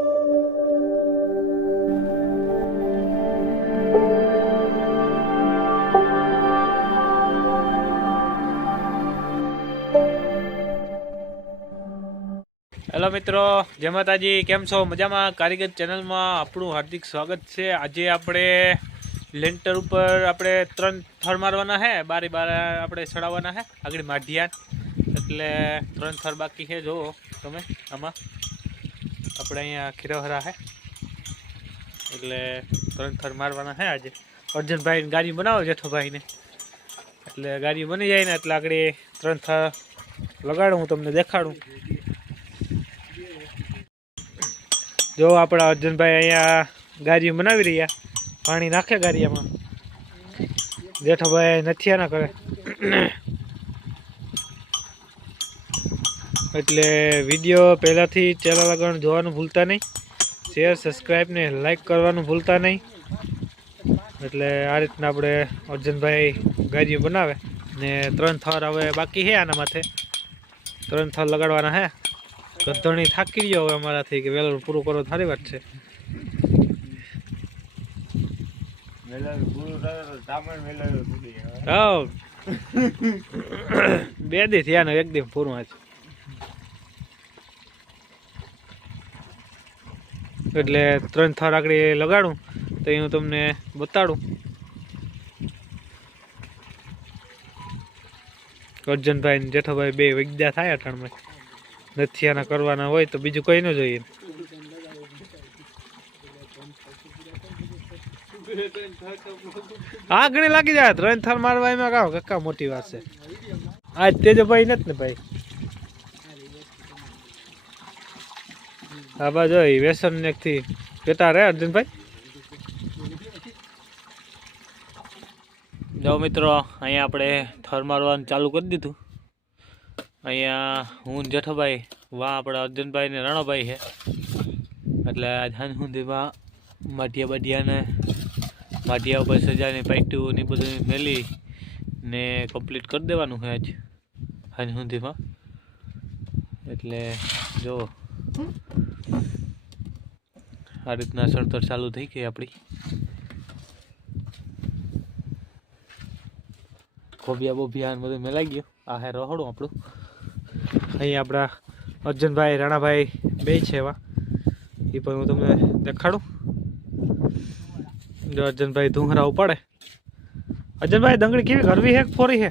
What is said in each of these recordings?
Hello મિત્રો, જય માતાજી. કેમ છો? મજામાં? કારીગર ચેનલમાં આપણું હાર્દિક સ્વાગત છે. આજે આપણે લેન્ટર ઉપર આપણે 3 થર મારવાના છે. બારી બાર આપણે ચડાવવાના છે આગળ માઢિયાન, એટલે 3 થર બાકી છે. જુઓ તમે આમાં આપણે અહીંયા ખીરવહરા છે એટલે 3 થર મારવાના છે. આજે અર્જુનભાઈને ગાડી બનાવો જેઠોભાઈને, એટલે ગાડી બની જાય ને એટલે આગળ 3 થર લગાડું, હું તમને દેખાડું. જો આપણા અર્જુનભાઈ અહીંયા ગાડીઓ બનાવી રહ્યા, પાણી નાખે ગાડીયામાં, જેઠોભાઈ નથી ના કરે. એટલે વિડીયો પહેલાંથી ચેનલ આગળ જોવાનું ભૂલતા નહીં, શેર સબસ્ક્રાઈબ ને લાઈક કરવાનું ભૂલતા નહીં. એટલે આ રીતના આપણે અર્જુનભાઈ ગાડીઓ બનાવે ને 3 થર હવે બાકી છે. આના માથે 3 થર લગાડવાના છે. ગધણી થાકી ગયો હવે અમારાથી કે વહેલું પૂરું કરો, સારી વાત છે. હા 2 દી થયા ને 1 દી પૂરું આજ. એટલે 3 થર આગળ લગાડું તો એ હું તમને બતાડું. અર્જુનભાઈ ને જેઠોભાઈ 2 વૈદ્યા થાય અટાણમાં, નથિયાના કરવાના હોય તો બીજું કઈ ન જોઈએ. હા ઘણી લાગી જાય 3 થર મારવા, એમાં કામ કક્કા મોટી વાત છે. આજ તેજભાઈ નથી ને ભાઈ, હા બાજુ વ્યસન ને થી પેટા રે અર્જુનભાઈ. જો મિત્રો, અહીંયા આપણે થર મારવાનું ચાલુ કરી દીધું. અહીંયા હું જેઠોભાઈ, વાહ આપણા અર્જુનભાઈ ને રણોભાઈ છે. એટલે આજ સાંજ સુધીમાં માઢિયા ઉપર સજાની પાઇટું ને બધું મેલી ને કમ્પ્લીટ કરી દેવાનું છે આજ સાંજ સુધીમાં. એટલે જો આ રીતના સડતર ચાલુ થઈ ગઈ આપણી. ખોબિયા બોબિયા બધું મેલાઈ ગયું. આ હે રહોડું આપણું. અહીંયા આપણા અર્જુનભાઈ રાણાભાઈ 2 છે એવા, એ પણ હું તમને દેખાડું. જો અર્જુનભાઈ ધુંઘરા ઉપાડે. અર્જુનભાઈ દંગડી કેવી ઘરવી છે ફોરી છે?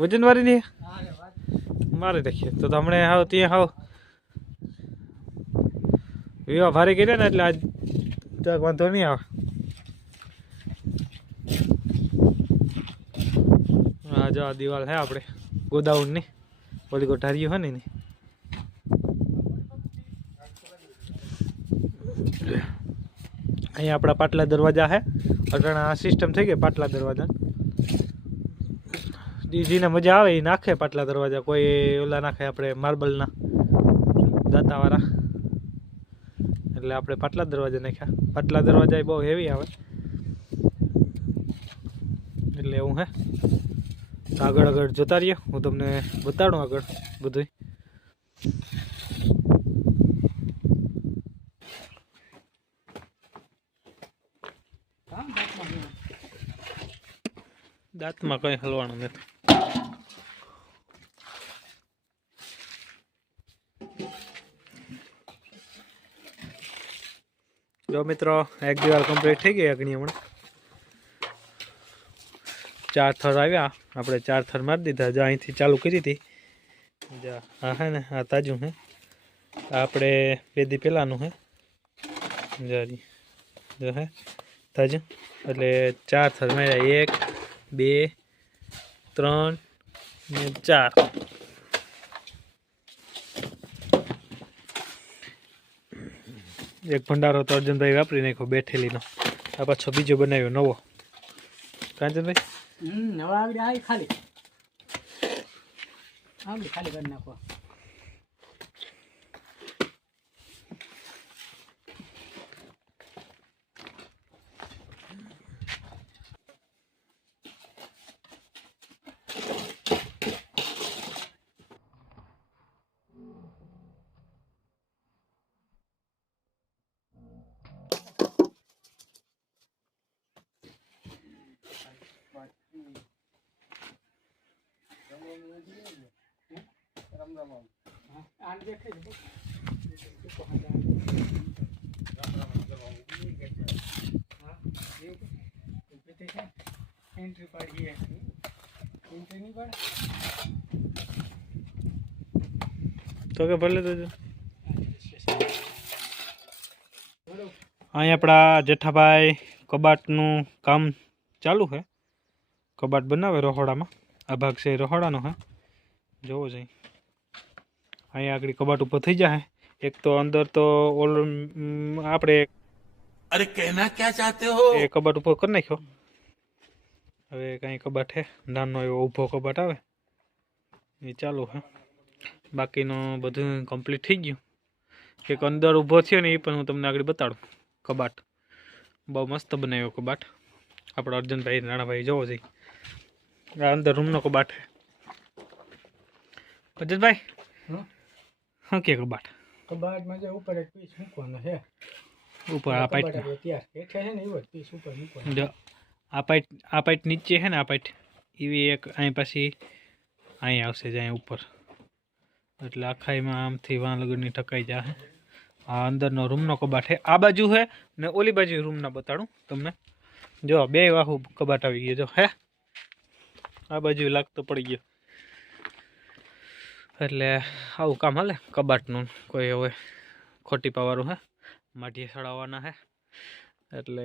વજનવાળી ની મારે દેખીએ તો હમણાં હાવ ત્યાં હાવ વિવાહ ભારે કર્યા ને એટલે આજ વાંધો નહીં આવે. હા જો આ દિવાલ છે આપણે ગોદાઉનની, ઓલી કોઠારીઓ હોય ને એની. અહીંયા આપણા પાટલા દરવાજા છે. અટાણા આ સિસ્ટમ થઈ ગઈ પાટલા દરવાજા. જેને મજા આવે એ નાખે પાટલા દરવાજા, કોઈ ઓલા નાખે આપણે માર્બલના દાંતાવાળા. એટલે આપણે પાટલા દરવાજા નાખ્યા. પાટલા દરવાજા એ બહુ હેવી આવે એટલે એવું હે. આગળ જોતા રહીએ, હું તમને બતાડું આગળ બધું. દાંતમાં કઈ હલવાનું નથી. જો મિત્રો, એક દિવાલ કમ્પ્લીટ થઈ ગઈ આગળ. હમણાં 4 થર આવ્યા, આપણે 4 થર મારી દીધા. જો અહીંથી ચાલુ કરી હતી. હા હે ને, આ તાજું હે, આપણે 2 દી પહેલાંનું હે. જો હે તાજું. એટલે 4 થર માર્યા, 1 2 3 ને 4. એક ભંડારો તો અર્જુનભાઈ વાપરી નાખ્યો બેઠેલીનો. આ પાછો બીજો બનાવ્યો નવો. કાંચનભાઈ ખાલી કરી નાખો. એન્ટ્રી પાડીએ એન્ટ્રી નહીં પાડે તો કે ભલે તો અહીં આપણા જેઠાભાઈ કબાટનું કામ ચાલુ છે. કબાટ બનાવે રહોડામાં. આ ભાગ છે રહોડાનો હે, જોવો જઈ. અહીંયા આગળ કબાટ ઉપર થઈ જાય. એક તો અંદર તો ઓલ આપણે अरे कहना क्या चाहते हो એ કબાટ ઉપર કરી નાખ્યો. હવે કાંઈ કબાટ છે નાનો એવો ઊભો કબાટ આવે એ ચાલુ છે. બાકીનું બધું કમ્પ્લીટ થઈ ગયું. એક અંદર ઊભો થયો ને એ પણ હું તમને આગળ બતાડું. કબાટ બહુ મસ્ત બનાવ્યો કબાટ આપણો અર્જુનભાઈ નાણાભાઈ, જોવો જઈ. આ અંદર રૂમનો કબાટ છે. અર્જુનભાઈ શું કે કબાટ કબાટમાં જે ઉપર એક પીસ મૂકવાનો છે. ઉપર આ પાઇટ ત્યાં હેઠે છે ને એવો જ પીસ ઉપર મૂકવાનો. જો આ પાઇટ નીચે છે ને, આ પાઇટ એવી એક અહીં પછી અહીં આવશે જ અહીં ઉપર, એટલે આખાઈમાં આમથી વાં લગડની ટકાઈ જાય. આ અંદરનો રૂમનો કબાટ છે. આ બાજુ છે ને ઓલી બાજુ રૂમના બતાડું તમને. જો બે વાહુ કબાટ આવી ગયો. જો હે આ બાજુ લાગતો પડી ગયો. એટલે આવું કામ હાલે કબાટનું. કોઈ હવે ખોટી પાવાળું હે, માટીએ સડાવવાના હે, એટલે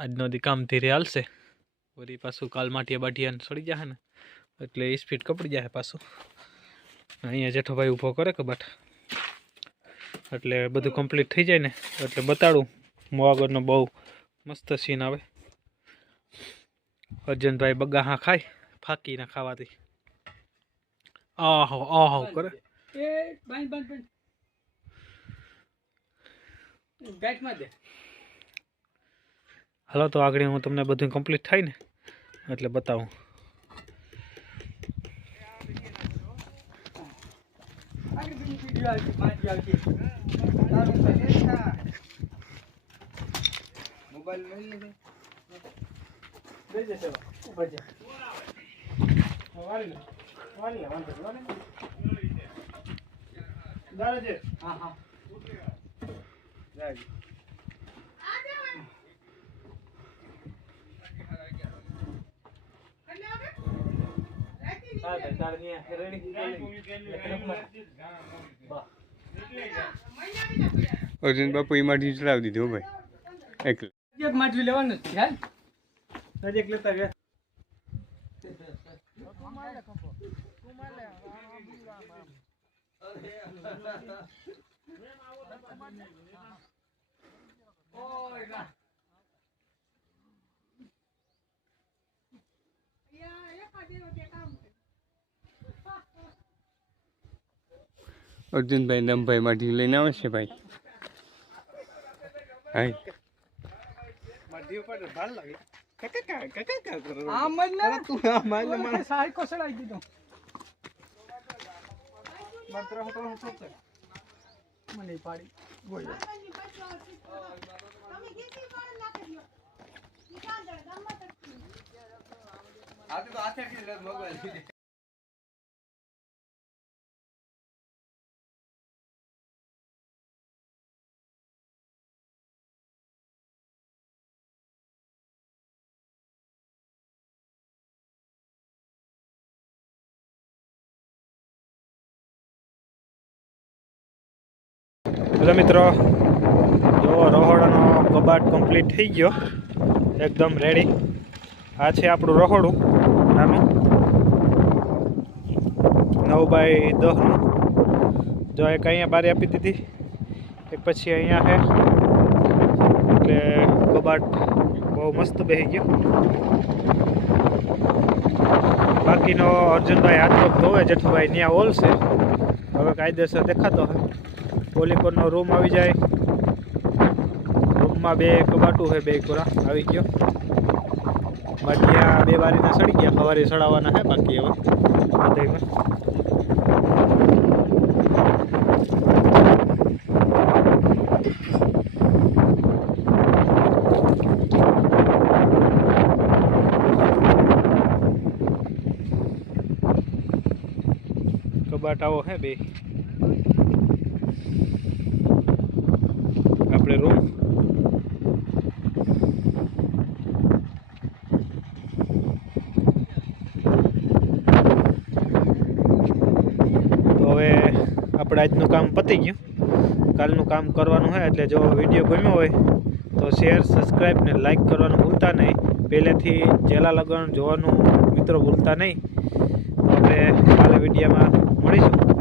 આજનો દી કામ ધીરે હાલશે. વળી પાછું કાલ માટીએ બાટીયાને સડી જાય ને એટલે એ સ્પીડ કપડી જાય પાછું. અહીંયા જેઠોભાઈ ઊભો કરે કબાટ, એટલે બધું કમ્પ્લીટ થઈ જાય ને એટલે બતાડું. મોવાગરનો બહુ મસ્ત સીન આવે. અર્જુનભાઈ બગાહા ખાય ફાકીને ખાવાથી. આહો આહો કરે. એ બાંધ બાંધ બાંધ ગાંઠમાં દે. હાલો તો આગળ હું તમને બધું કમ્પ્લીટ થાય ને એટલે બતાવું. અર્જુન બાપુ એ માટી ચડાવી દીધું ભાઈ. એક માટલું લેવાનું છે. નજીક લેતા ગયા. અર્જુનભાઈ નમભાઈ માટી લઈને આવે છે ભાઈ. હાય આમ જ ને તું આમ જ મને સાઈ કો સડાઈ દીધો. મને પાડી બોલ. હેલો મિત્રો, જો રહોડાનો કબાટ કમ્પ્લીટ થઈ ગયો, એકદમ રેડી. આ છે આપણું રહોડું નાનું 9x10નું. જો એક અહીંયા બારી આપી દીધી, એક પછી અહીંયા છે, એટલે કબાટ બહુ મસ્ત બેસી ગયો. બાકીનો અર્જુનભાઈ હાથ પગ ધોવે, જેઠુભાઈ ત્યાં હોલ છે, હવે કાયદેસર દેખાતો હોય. પોલીકોરનો રૂમ આવી જાય. રૂમમાં 2 કબાટું છે, 2 કોરા આવી ગયો. બાકી 2 બારીના સડી ગયા, સવારે સડાવવાના છે. બાકી હવે બધામાં બાટાઓ હે બે. આપણે રૂમ તો હવે આપણે આજનું કામ પતી ગયું. કાલનું કામ કરવાનું હોય એટલે જો વિડીયો ગમ્યો હોય તો શેર, સબસ્ક્રાઈબ ને લાઈક કરવાનું ભૂલતા નહીં. પહેલેથી જેલા લગન જોવાનું મિત્રો ભૂલતા નહીં. તો આપણે કાલે વિડીયોમાં મળીશું.